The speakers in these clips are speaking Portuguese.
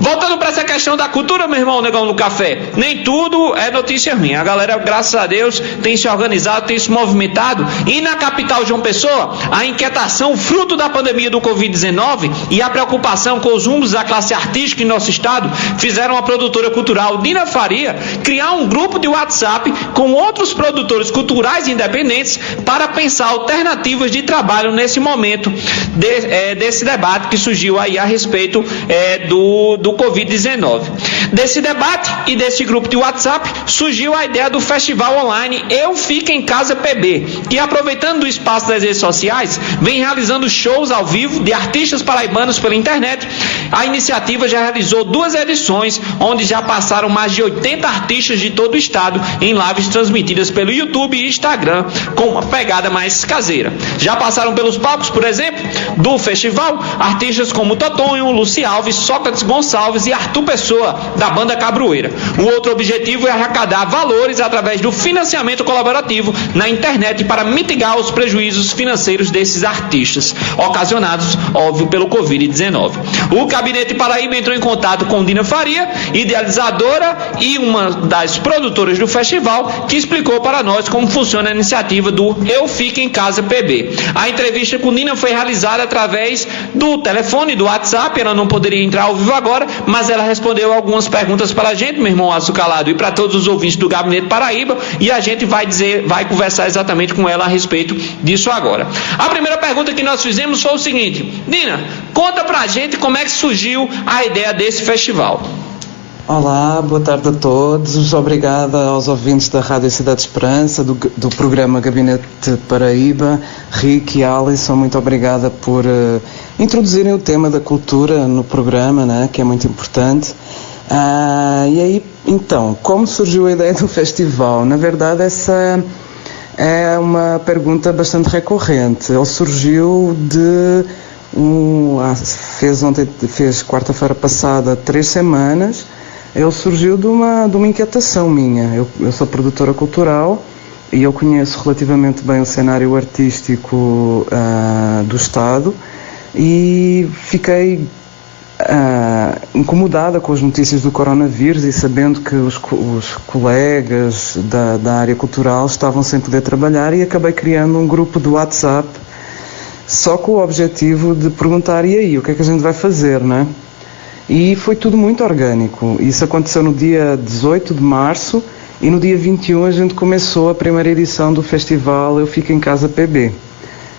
Voltando para essa questão da cultura, meu irmão, Negão do Café, nem tudo é notícia ruim. A galera, graças a Deus, tem se organizado, tem se movimentado. E na capital João Pessoa, a inquietação fruto da pandemia do Covid-19 e a preocupação com os rumos da classe artística em nosso estado fizeram a produtora cultural Dina Faria criar um grupo de WhatsApp com outros produtores culturais independentes para pensar alternativas de trabalho nesse momento desse debate que surgiu aí a respeito do Covid-19. Desse debate e desse grupo de WhatsApp surgiu a ideia do festival online Eu Fico em Casa PB, que aproveitando o espaço das redes sociais, vem realizando shows ao vivo de artistas paraibanos pela internet. A iniciativa já realizou 2 edições, onde já passaram mais de 80 artistas de todo o estado em lives transmitidas pelo YouTube e Instagram, com uma pegada mais caseira. Já passaram pelos palcos, por exemplo, do festival, artistas como Totonho, Luci Alves, Sócrates Gonçalves e Arthur Pessoa, da banda Cabroeira. O outro objetivo é arrecadar valores através do financiamento colaborativo na internet para mitigar os prejuízos financeiros desses artistas, ocasionados, óbvio, pelo Covid-19. O Gabinete Paraíba entrou em contato com Dina Faria, idealizadora e uma das produtoras do festival, que explicou para nós como funciona a iniciativa do Eu Fico em Casa PB. A entrevista com Dina foi realizada através do telefone, do WhatsApp. Ela não poderia entrar ao vivo agora, mas ela respondeu algumas perguntas para a gente, meu irmão Açucalado, e para todos os ouvintes do Gabinete Paraíba, e a gente vai conversar exatamente com ela a respeito disso agora. A primeira pergunta que nós fizemos foi o seguinte: Dina, conta pra gente como é que surgiu a ideia desse festival. Olá, boa tarde a todos. Obrigada aos ouvintes da Rádio Cidade Esperança, do programa Gabinete Paraíba. Rick e Alisson, muito obrigada por introduzirem o tema da cultura no programa, né, que é muito importante. E aí, então, como surgiu a ideia do festival? Na verdade, essa é uma pergunta bastante recorrente. Ele surgiu fez quarta-feira passada 3 semanas. Ele surgiu de uma inquietação minha. Eu sou produtora cultural e eu conheço relativamente bem o cenário artístico do Estado e fiquei incomodada com as notícias do coronavírus e sabendo que os colegas da área cultural estavam sem poder trabalhar, e acabei criando um grupo do WhatsApp só com o objetivo de perguntar: e aí, o que é que a gente vai fazer, não é? E foi tudo muito orgânico. Isso aconteceu no dia 18 de março e no dia 21 a gente começou a primeira edição do festival Eu Fico em Casa PB.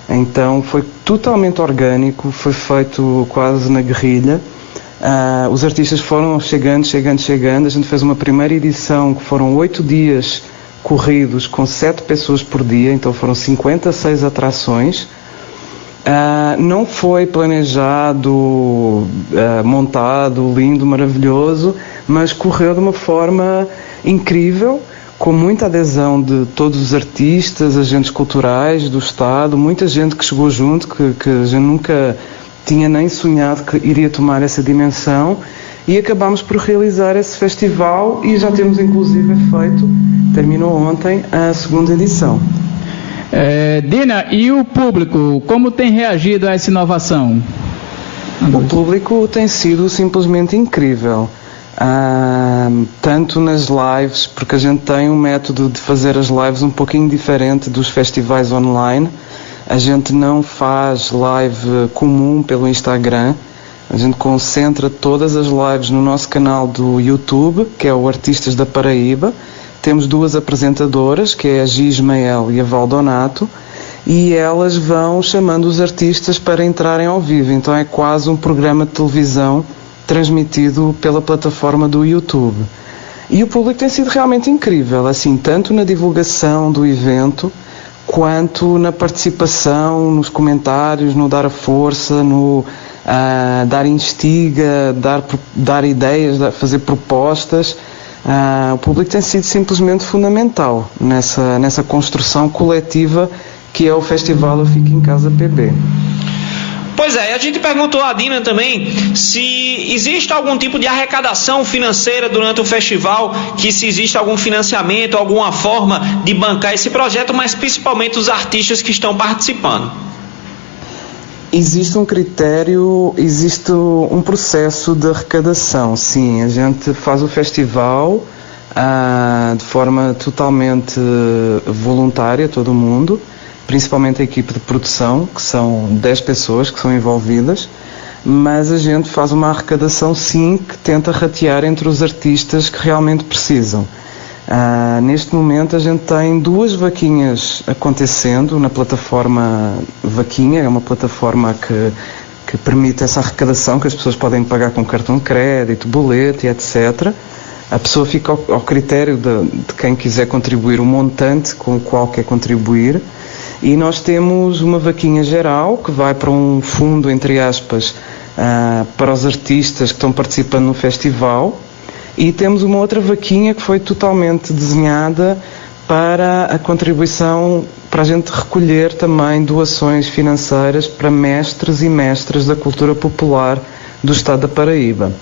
Então foi totalmente orgânico, foi feito quase na guerrilha. Os artistas foram chegando. A gente fez uma primeira edição que foram 8 dias corridos com 7 pessoas por dia, então foram 56 atrações. Não foi planejado, montado, lindo, maravilhoso, mas correu de uma forma incrível, com muita adesão de todos os artistas, agentes culturais do Estado, muita gente que chegou junto, que a gente nunca tinha nem sonhado que iria tomar essa dimensão, e acabámos por realizar esse festival e já temos inclusive terminou ontem a 2ª edição. Dina, e o público, como tem reagido a essa inovação? O público tem sido simplesmente incrível, tanto nas lives, porque a gente tem um método de fazer as lives um pouquinho diferente dos festivais online. A gente não faz live comum pelo Instagram, a gente concentra todas as lives no nosso canal do YouTube, que é o Artistas da Paraíba. Temos 2 apresentadoras, que é a Gi Ismael e a Val Donato, e elas vão chamando os artistas para entrarem ao vivo. Então é quase um programa de televisão transmitido pela plataforma do YouTube. E o público tem sido realmente incrível, assim, tanto na divulgação do evento, quanto na participação, nos comentários, no dar a força, no dar instiga, dar ideias, fazer propostas. O público tem sido simplesmente fundamental nessa construção coletiva que é o Festival Eu Fico em Casa PB. Pois é, a gente perguntou a Dina também se existe algum tipo de arrecadação financeira durante o festival, que se existe algum financiamento, alguma forma de bancar esse projeto, mas principalmente os artistas que estão participando. Existe um critério, existe um processo de arrecadação, sim. A gente faz o festival de forma totalmente voluntária, todo mundo, principalmente a equipe de produção, que são 10 pessoas que são envolvidas, mas a gente faz uma arrecadação, sim, que tenta ratear entre os artistas que realmente precisam. Neste momento a gente tem 2 vaquinhas acontecendo na plataforma Vaquinha, é uma plataforma que permite essa arrecadação, que as pessoas podem pagar com cartão de crédito, boleto e etc. A pessoa fica ao critério de quem quiser contribuir, o montante com o qual quer contribuir. E nós temos uma vaquinha geral que vai para um fundo, entre aspas, para os artistas que estão participando no festival. E temos uma outra vaquinha que foi totalmente desenhada para a contribuição, para a gente recolher também doações financeiras para mestres e mestras da cultura popular do estado da Paraíba.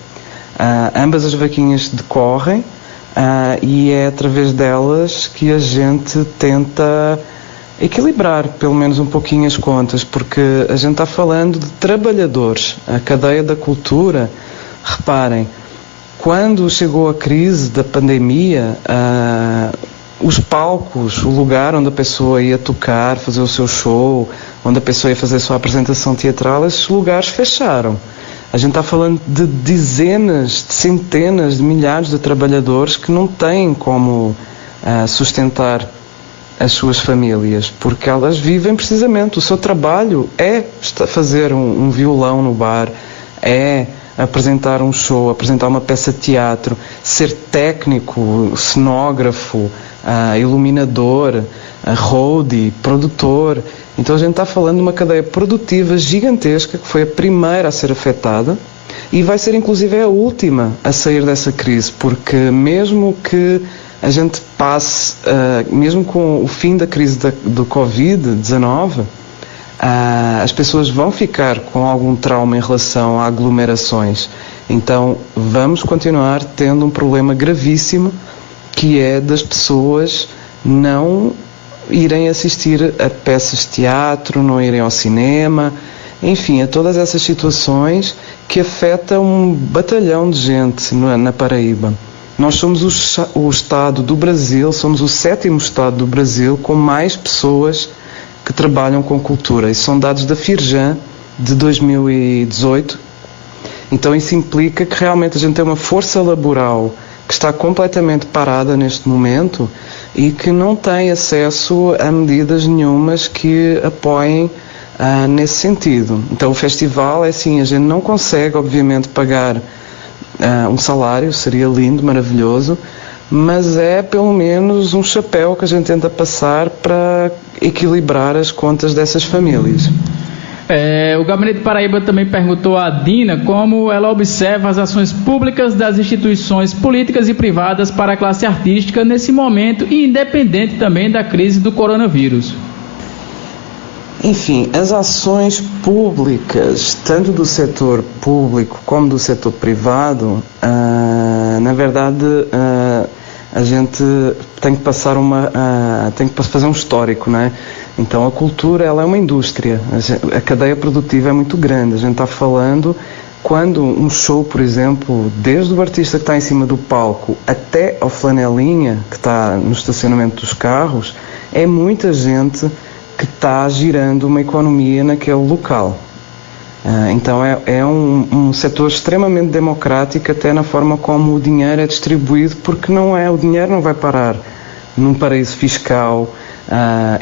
Ambas as vaquinhas decorrem e é através delas que a gente tenta equilibrar pelo menos um pouquinho as contas, porque a gente está falando de trabalhadores, a cadeia da cultura. Reparem, quando chegou a crise da pandemia, os palcos, o lugar onde a pessoa ia tocar, fazer o seu show, onde a pessoa ia fazer a sua apresentação teatral, esses lugares fecharam. A gente está falando de dezenas, de centenas de milhares de trabalhadores que não têm como sustentar as suas famílias, porque elas vivem precisamente, o seu trabalho é fazer um violão no bar, é apresentar um show, apresentar uma peça de teatro, ser técnico, cenógrafo, iluminador, roadie, produtor. Então a gente está falando de uma cadeia produtiva gigantesca que foi a primeira a ser afetada e vai ser inclusive a última a sair dessa crise, porque mesmo que a gente passe, mesmo com o fim da crise do Covid-19, as pessoas vão ficar com algum trauma em relação a aglomerações. Então vamos continuar tendo um problema gravíssimo, que é das pessoas não irem assistir a peças de teatro, não irem ao cinema, enfim, a todas essas situações que afetam um batalhão de gente na Paraíba. Nós somos o estado do Brasil, somos o 7º estado do Brasil com mais pessoas que trabalham com cultura. Isso são dados da Firjan de 2018. Então isso implica que realmente a gente tem uma força laboral que está completamente parada neste momento e que não tem acesso a medidas nenhumas que apoiem nesse sentido. Então o festival é assim, a gente não consegue obviamente pagar um salário, seria lindo, maravilhoso, mas é pelo menos um chapéu que a gente tenta passar para equilibrar as contas dessas famílias. O Gabinete Paraíba também perguntou a Dina como ela observa as ações públicas das instituições políticas e privadas para a classe artística nesse momento e independente também da crise do coronavírus. Enfim, as ações públicas, tanto do setor público como do setor privado, na verdade, a gente tem que passar tem que fazer um histórico, não é? Então a cultura, ela é uma indústria, a cadeia produtiva é muito grande. A gente está falando, quando um show, por exemplo, desde o artista que está em cima do palco até ao flanelinha, que está no estacionamento dos carros, é muita gente que está girando uma economia naquele local. Então é um setor extremamente democrático, até na forma como o dinheiro é distribuído, porque o dinheiro não vai parar num paraíso fiscal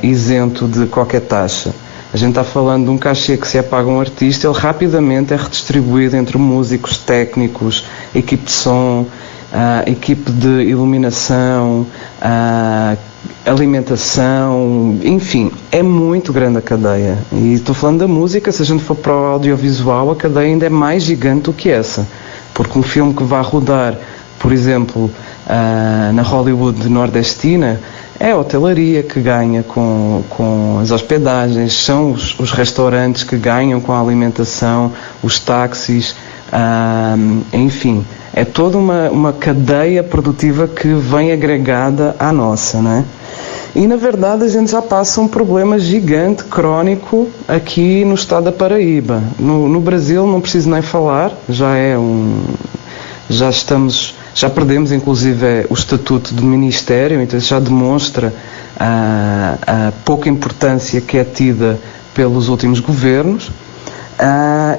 isento de qualquer taxa. A gente está falando de um cachê que se paga um artista, ele rapidamente é redistribuído entre músicos, técnicos, equipe de som, equipe de iluminação, alimentação, enfim, é muito grande a cadeia. E estou falando da música, se a gente for para o audiovisual, a cadeia ainda é mais gigante do que essa, porque um filme que vai rodar, por exemplo, na Hollywood nordestina, é a hotelaria que ganha com as hospedagens, são os restaurantes que ganham com a alimentação, os táxis, enfim, é toda uma cadeia produtiva que vem agregada à nossa, não é? E, na verdade, a gente já passa um problema gigante, crónico, aqui no estado da Paraíba. No Brasil, não preciso nem falar, já perdemos, inclusive, o estatuto de ministério, então isso já demonstra a pouca importância que é tida pelos últimos governos.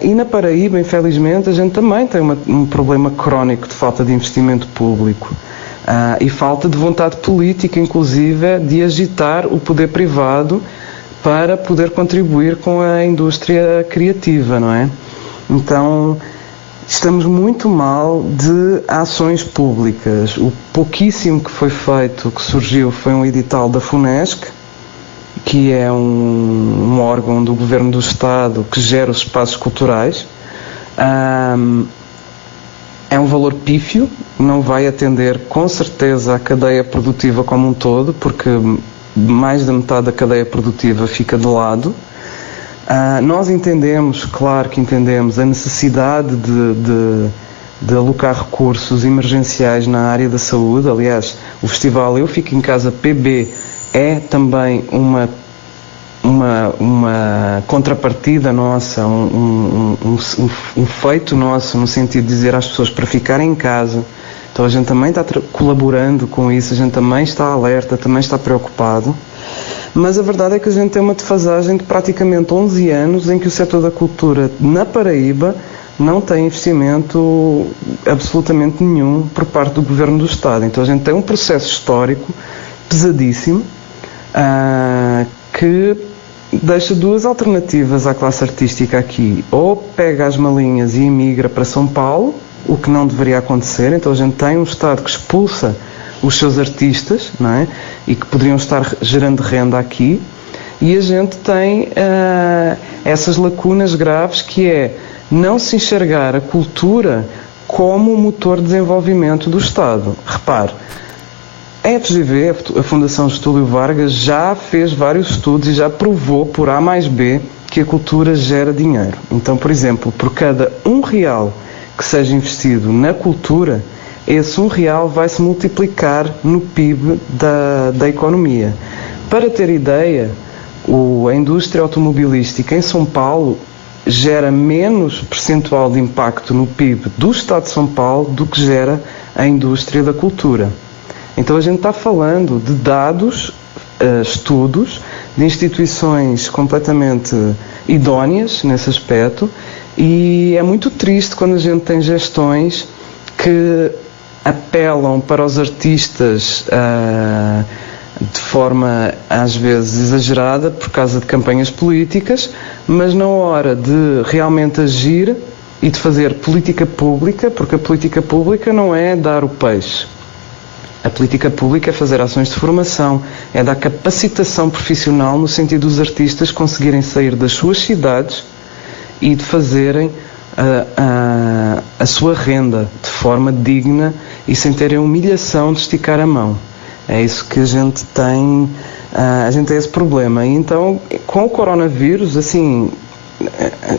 E na Paraíba, infelizmente, a gente também tem um problema crónico de falta de investimento público. E falta de vontade política, inclusive, de agitar o poder privado para poder contribuir com a indústria criativa, não é? Então, estamos muito mal de ações públicas. O pouquíssimo que foi feito, que surgiu, foi um edital da FUNESC, que é um órgão do Governo do Estado que gera os espaços culturais. É um valor pífio, não vai atender com certeza a cadeia produtiva como um todo, porque mais da metade da cadeia produtiva fica de lado. Nós entendemos, claro que entendemos, a necessidade de alocar recursos emergenciais na área da saúde. Aliás, o festival Eu Fico em Casa PB é também uma contrapartida nossa, um feito nosso, no sentido de dizer às pessoas para ficarem em casa. Então a gente também está colaborando com isso, a gente também está alerta, também está preocupado. Mas a verdade é que a gente tem uma defasagem de praticamente 11 anos em que o setor da cultura na Paraíba não tem investimento absolutamente nenhum por parte do Governo do Estado. Então a gente tem um processo histórico pesadíssimo, que deixa duas alternativas à classe artística aqui. Ou pega as malinhas e emigra para São Paulo, o que não deveria acontecer. Então a gente tem um Estado que expulsa os seus artistas, não é? E que poderiam estar gerando renda aqui. E a gente tem essas lacunas graves, que é não se enxergar a cultura como motor de desenvolvimento do Estado. Repare, a FGV, a Fundação Getúlio Vargas, já fez vários estudos e já provou por A mais B que a cultura gera dinheiro. Então, por exemplo, por cada R$1 que seja investido na cultura, esse R$1 vai se multiplicar no PIB da economia. Para ter ideia, a indústria automobilística em São Paulo gera menos percentual de impacto no PIB do Estado de São Paulo do que gera a indústria da cultura. Então a gente está falando de dados, estudos, de instituições completamente idóneas nesse aspecto, e é muito triste quando a gente tem gestões que apelam para os artistas de forma às vezes exagerada por causa de campanhas políticas, mas na hora de realmente agir e de fazer política pública, porque a política pública não é dar o peixe. A política pública é fazer ações de formação, é dar capacitação profissional no sentido dos artistas conseguirem sair das suas cidades e de fazerem a sua renda de forma digna e sem terem humilhação de esticar a mão. É isso que a gente tem esse problema. E então, com o coronavírus, assim,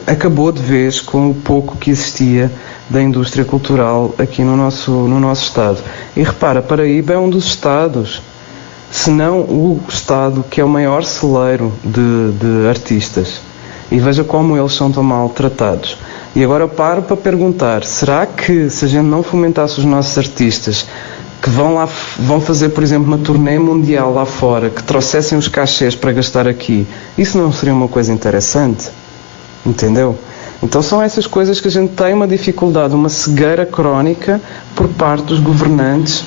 acabou de vez com o pouco que existia da indústria cultural aqui no nosso estado. E repara, Paraíba é um dos estados, se não o estado, que é o maior celeiro de artistas. E veja como eles são tão maltratados. E agora eu paro para perguntar, será que se a gente não fomentasse os nossos artistas, que vão fazer, por exemplo, uma turnê mundial lá fora, que trouxessem os cachês para gastar aqui, isso não seria uma coisa interessante? Entendeu? Então são essas coisas que a gente tem uma dificuldade, uma cegueira crónica por parte dos governantes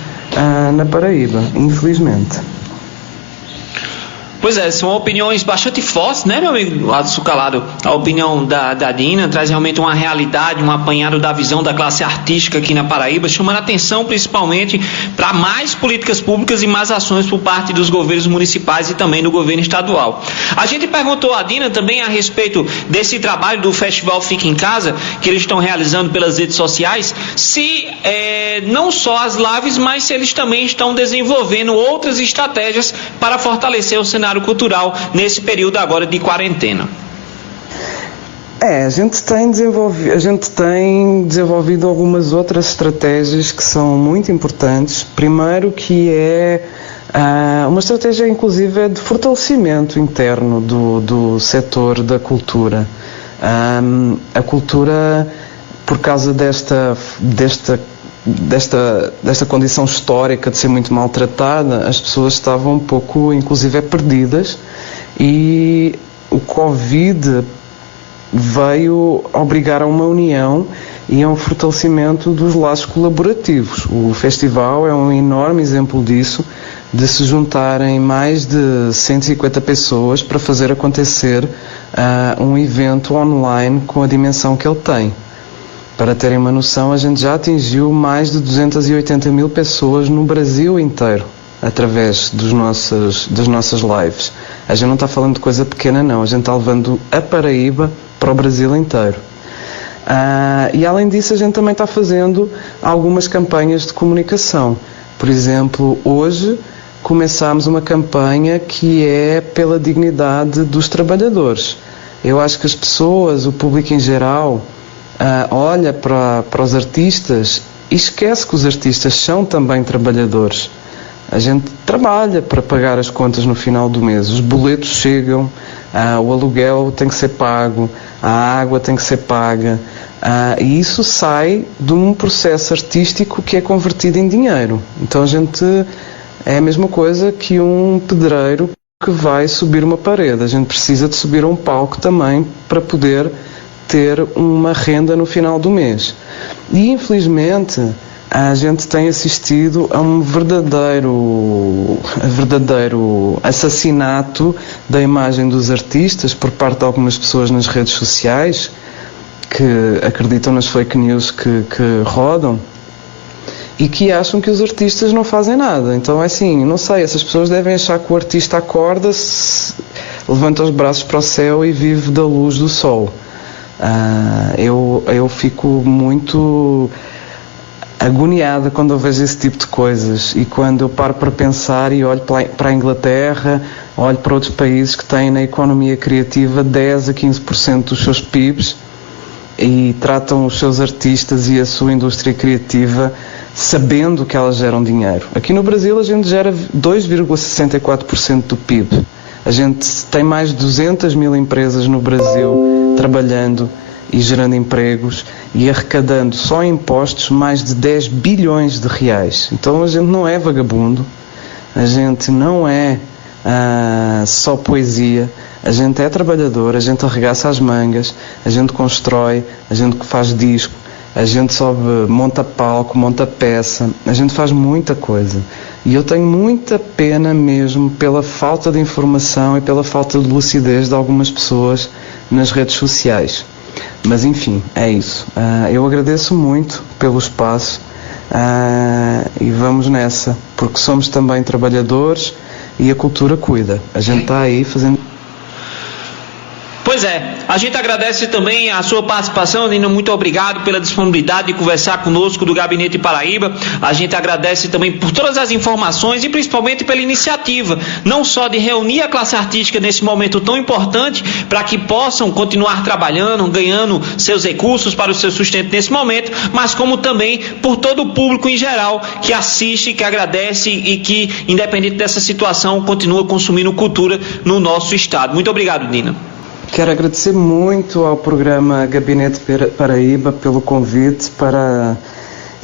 na Paraíba, infelizmente. Pois é, são opiniões bastante fortes, né, meu amigo Açucalado? A opinião da Dina traz realmente uma realidade, um apanhado da visão da classe artística aqui na Paraíba, chamando atenção principalmente para mais políticas públicas e mais ações por parte dos governos municipais e também do governo estadual. A gente perguntou a Dina também a respeito desse trabalho do Festival Fica em Casa, que eles estão realizando pelas redes sociais, se não só as lives, mas se eles também estão desenvolvendo outras estratégias para fortalecer o cenário cultural nesse período agora de quarentena. A gente tem desenvolvido algumas outras estratégias que são muito importantes. Primeiro, que é Uma estratégia, inclusive, de fortalecimento interno do setor da cultura. A cultura, por causa desta condição histórica de ser muito maltratada, as pessoas estavam um pouco, inclusive, perdidas, e o Covid veio obrigar a uma união e a um fortalecimento dos laços colaborativos. O festival é um enorme exemplo disso, de se juntarem mais de 150 pessoas para fazer acontecer um evento online com a dimensão que ele tem. Para terem uma noção, a gente já atingiu mais de 280 mil pessoas no Brasil inteiro, através das nossas lives. A gente não está falando de coisa pequena, não. A gente está levando a Paraíba para o Brasil inteiro. E além disso, a gente também está fazendo algumas campanhas de comunicação. Por exemplo, hoje começámos uma campanha que é pela dignidade dos trabalhadores. Eu acho que as pessoas, o público em geral, olha para os artistas e esquece que os artistas são também trabalhadores. A gente trabalha para pagar as contas no final do mês. Os boletos chegam, o aluguel tem que ser pago, a água tem que ser paga. E isso sai de um processo artístico que é convertido em dinheiro. Então a gente é a mesma coisa que um pedreiro que vai subir uma parede. A gente precisa de subir a um palco também para poder ter uma renda no final do mês. E infelizmente a gente tem assistido a um verdadeiro assassinato da imagem dos artistas por parte de algumas pessoas nas redes sociais que acreditam nas fake news que rodam e que acham que os artistas não fazem nada. Então é assim, não sei, essas pessoas devem achar que o artista acorda-se, levanta os braços para o céu e vive da luz do sol. Eu fico muito agoniada quando eu vejo esse tipo de coisas, e quando eu paro para pensar e olho para a Inglaterra, olho para outros países que têm na economia criativa 10 a 15% dos seus PIBs e tratam os seus artistas e a sua indústria criativa sabendo que elas geram dinheiro. Aqui no Brasil a gente gera 2,64% do PIB. A gente tem mais de 200 mil empresas no Brasil trabalhando e gerando empregos e arrecadando só em impostos mais de 10 bilhões de reais. Então a gente não é vagabundo, a gente não é só poesia, a gente é trabalhador, a gente arregaça as mangas, a gente constrói, a gente faz disco, a gente sobe, monta palco, monta peça, a gente faz muita coisa. E eu tenho muita pena mesmo pela falta de informação e pela falta de lucidez de algumas pessoas nas redes sociais. Mas enfim, é isso. Eu agradeço muito pelo espaço e vamos nessa, porque somos também trabalhadores e a cultura cuida. A gente está aí fazendo... Pois é, a gente agradece também a sua participação, Nina, muito obrigado pela disponibilidade de conversar conosco do Gabinete Paraíba. A gente agradece também por todas as informações e principalmente pela iniciativa, não só de reunir a classe artística nesse momento tão importante para que possam continuar trabalhando, ganhando seus recursos para o seu sustento nesse momento, mas como também por todo o público em geral que assiste, que agradece e que, independente dessa situação, continua consumindo cultura no nosso estado. Muito obrigado, Nina. Quero agradecer muito ao programa Gabinete Paraíba pelo convite para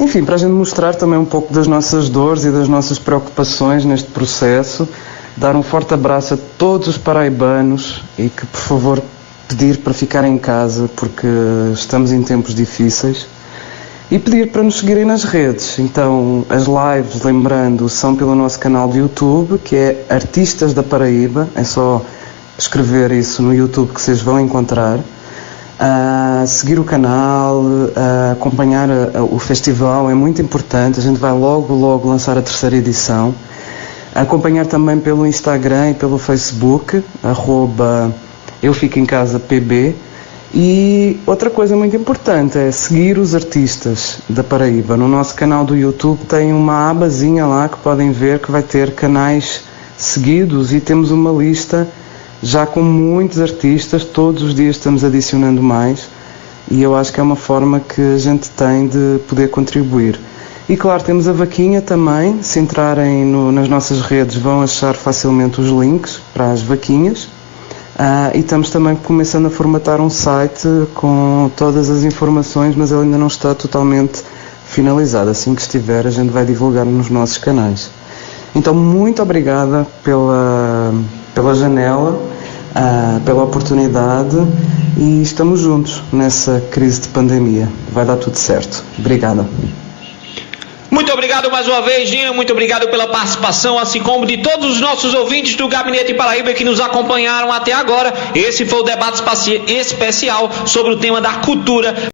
a gente mostrar também um pouco das nossas dores e das nossas preocupações neste processo, dar um forte abraço a todos os paraibanos e que, por favor, pedir para ficarem em casa porque estamos em tempos difíceis e pedir para nos seguirem nas redes. Então, as lives, lembrando, são pelo nosso canal de YouTube, que é Artistas da Paraíba, é só escrever isso no YouTube que vocês vão encontrar, seguir o canal, acompanhar o festival é muito importante, a gente vai logo lançar a 3ª edição, acompanhar também pelo Instagram e pelo Facebook, @euficoemcasapb, e outra coisa muito importante é seguir os artistas da Paraíba. No nosso canal do YouTube tem uma abazinha lá que podem ver que vai ter canais seguidos e temos uma lista já com muitos artistas, todos os dias estamos adicionando mais e eu acho que é uma forma que a gente tem de poder contribuir. E claro, temos a vaquinha também. Se entrarem nas nossas redes vão achar facilmente os links para as vaquinhas. E estamos também começando a formatar um site com todas as informações, mas ele ainda não está totalmente finalizado. Assim que estiver, a gente vai divulgar nos nossos canais. Então, muito obrigada pela janela, pela oportunidade, e estamos juntos nessa crise de pandemia. Vai dar tudo certo. Obrigada. Muito obrigado mais uma vez, Dinho, muito obrigado pela participação, assim como de todos os nossos ouvintes do Gabinete Paraíba que nos acompanharam até agora. Esse foi o debate especial sobre o tema da cultura.